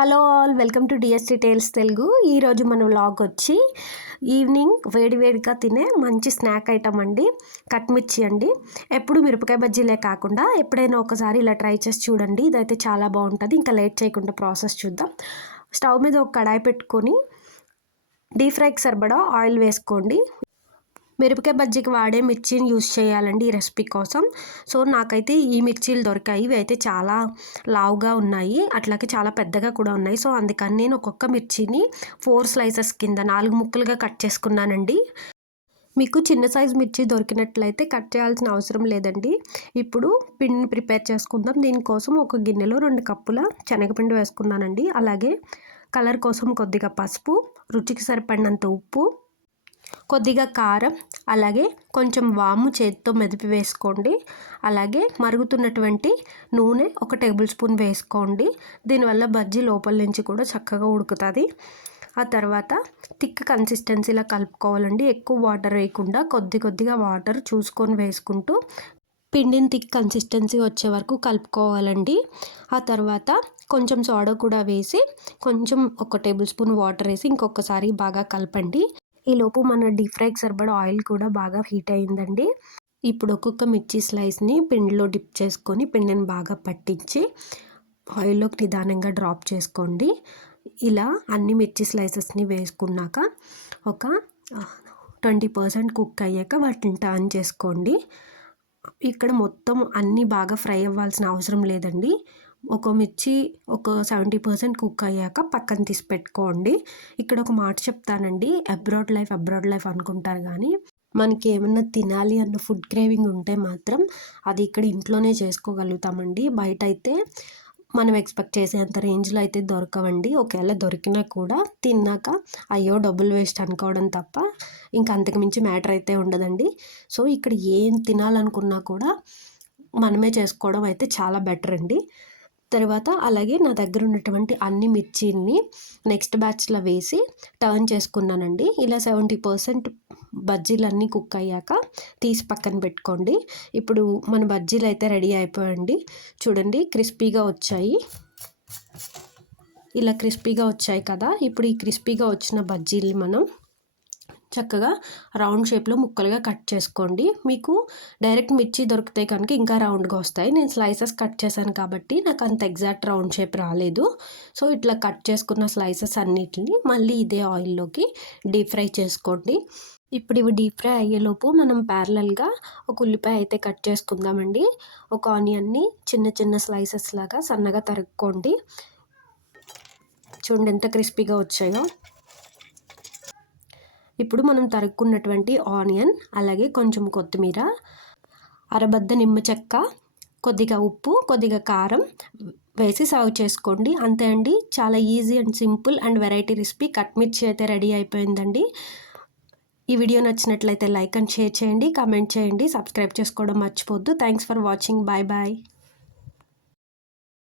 Hello all welcome to DS details Telugu. ఈరోజు మన vlog వచ్చి ఈవినింగ్ వేడివేడిగా తినే మంచి స్నాక్ ఐటమ్ అండి కట్మిర్చి అండి. ఎప్పుడు మిరపకాయ బజ్జీలే కాకుండా ఎప్పుడైనా ఒకసారి ఇలా ట్రై చేసి చూడండి ఇదైతే చాలా బాగుంటుంది. ఇంకా లేట్ చేయకుండా ప్రాసెస్ చూద్దాం. స్టవ్ మీద ఒక కడాయి పెట్టుకొని డీప్ ఫ్రైకి సరిపడా ఆయిల్ వేసుకోండి. మిరపకాయ బజ్జీకి వాడే మిర్చిని యూస్ చేయాలండి ఈ రెసిపీ కోసం. సో నాకైతే ఈ మిర్చీలు దొరికాయి. ఇవి అయితే చాలా లావుగా ఉన్నాయి. అట్లాగే చాలా పెద్దగా కూడా ఉన్నాయి. సో అందుకని నేను ఒక్కొక్క మిర్చిని ఫోర్ స్లైసెస్ కింద నాలుగు ముక్కలుగా కట్ చేసుకున్నానండి. మీకు చిన్న సైజు మిర్చి దొరికినట్లయితే కట్ చేయాల్సిన అవసరం లేదండి. ఇప్పుడు పిండిని ప్రిపేర్ చేసుకుందాం. దీనికోసం ఒక గిన్నెలో రెండు కప్పుల శనగపిండి వేసుకున్నానండి. అలాగే కలర్ కోసం కొద్దిగా పసుపు రుచికి సరిపడినంత ఉప్పు కొద్దిగా కారం అలాగే కొంచెం వాము చేతితో మెదిపి వేసుకోండి. అలాగే మరుగుతున్నటువంటి నూనె ఒక టేబుల్ స్పూన్ వేసుకోండి. దీనివల్ల బజ్జీ లోపల నుంచి కూడా చక్కగా ఉడుకుతుంది. ఆ తర్వాత థిక్ కన్సిస్టెన్సీలా కలుపుకోవాలండి. ఎక్కువ వాటర్ వేయకుండా కొద్ది కొద్దిగా వాటర్ చూసుకొని వేసుకుంటూ పిండిని థిక్ కన్సిస్టెన్సీ వచ్చే వరకు కలుపుకోవాలండి. ఆ తర్వాత కొంచెం సోడా కూడా వేసి కొంచెం ఒక టేబుల్ స్పూన్ వాటర్ వేసి ఇంకొకసారి బాగా కలపండి. ఈలోపు మన డీప్ ఫ్రైకి సరిపడా ఆయిల్ కూడా బాగా హీట్ అయిందండి. ఇప్పుడు ఒక్కొక్క మిర్చి స్లైస్ని పిండిలో డిప్ చేసుకొని పిండిని బాగా పట్టించి ఆయిల్లోకి నిదానంగా డ్రాప్ చేసుకోండి. ఇలా అన్ని మిర్చి స్లైసెస్ని వేసుకున్నాక ఒక ట్వంటీ పర్సెంట్ కుక్ అయ్యాక వాటిని టర్న్ చేసుకోండి. ఇక్కడ మొత్తం అన్నీ బాగా ఫ్రై అవ్వాల్సిన అవసరం లేదండి. ఒక మిర్చి ఒక సెవెంటీ పర్సెంట్ కుక్ అయ్యాక పక్కన తీసి పెట్టుకోండి. ఇక్కడ ఒక మాట చెప్తానండి. అబ్రాడ్ లైఫ్ అబ్రాడ్ లైఫ్ అనుకుంటారు కానీ మనకి ఏమన్నా తినాలి అన్న ఫుడ్ క్రేవింగ్ ఉంటే మాత్రం అది ఇక్కడ ఇంట్లోనే చేసుకోగలుగుతామండి. బయట అయితే మనం ఎక్స్పెక్ట్ చేసేంత రేంజ్లో అయితే దొరకవండి. ఒకవేళ దొరికినా కూడా తిన్నాక అయ్యో డబ్బులు వేస్ట్ అనుకోవడం తప్ప ఇంకా అంతకుమించి మ్యాటర్ అయితే ఉండదండి. సో ఇక్కడ ఏం తినాలనుకున్నా కూడా మనమే చేసుకోవడం అయితే చాలా బెటర్ అండి. తర్వాత అలాగే నా దగ్గర ఉన్నటువంటి అన్ని మిర్చిని నెక్స్ట్ బ్యాచ్లో వేసి టర్న్ చేసుకున్నానండి. ఇలా సెవెంటీ పర్సెంట్ బజ్జీలు అన్నీ కుక్ అయ్యాక తీసి పక్కన పెట్టుకోండి. ఇప్పుడు మన బజ్జీలు అయితే రెడీ అయిపోయండి చూడండి క్రిస్పీగా వచ్చాయి. ఇలా క్రిస్పీగా వచ్చాయి కదా. ఇప్పుడు ఈ క్రిస్పీగా వచ్చిన బజ్జీలు మనం చక్కగా రౌండ్ షేప్లో ముక్కలుగా కట్ చేసుకోండి. మీకు డైరెక్ట్ మిర్చి దొరికితే కనుక ఇంకా రౌండ్గా వస్తాయి. నేను స్లైసెస్ కట్ చేశాను కాబట్టి నాకు అంత ఎగ్జాక్ట్ రౌండ్ షేప్ రాలేదు. సో ఇట్లా కట్ చేసుకున్న స్లైసెస్ అన్నిటిని మళ్ళీ ఇదే ఆయిల్లోకి డీప్ ఫ్రై చేసుకోండి. ఇప్పుడు ఇవి డీప్ ఫ్రై అయ్యేలోపు మనం ప్యారలల్గా ఒక ఉల్లిపాయ అయితే కట్ చేసుకుందామండి. ఒక ఆనియన్ని చిన్న చిన్న స్లైసెస్ లాగా సన్నగా తరుక్కోండి. చూడండి ఎంత క్రిస్పీగా వచ్చాయో. ఇప్పుడు మనం తరుక్కున్నటువంటి ఆనియన్ అలాగే కొంచెం కొత్తిమీర అరబద్ద నిమ్మ చెక్క కొద్దిగా ఉప్పు కొద్దిగా కారం వేసి సర్వ్ చేసుకోండి. అంతే అండి. చాలా easy and simple and variety recipe. Cut mirchi అయితే రెడీ అయిపోయిందండి. ఈ వీడియో నచ్చినట్లయితే లైక్ అండ్ షేర్ చేయండి. కామెంట్ చేయండి. సబ్స్క్రైబ్ చేసుకోవడం మర్చిపోద్దు. Thanks for watching. Bye bye.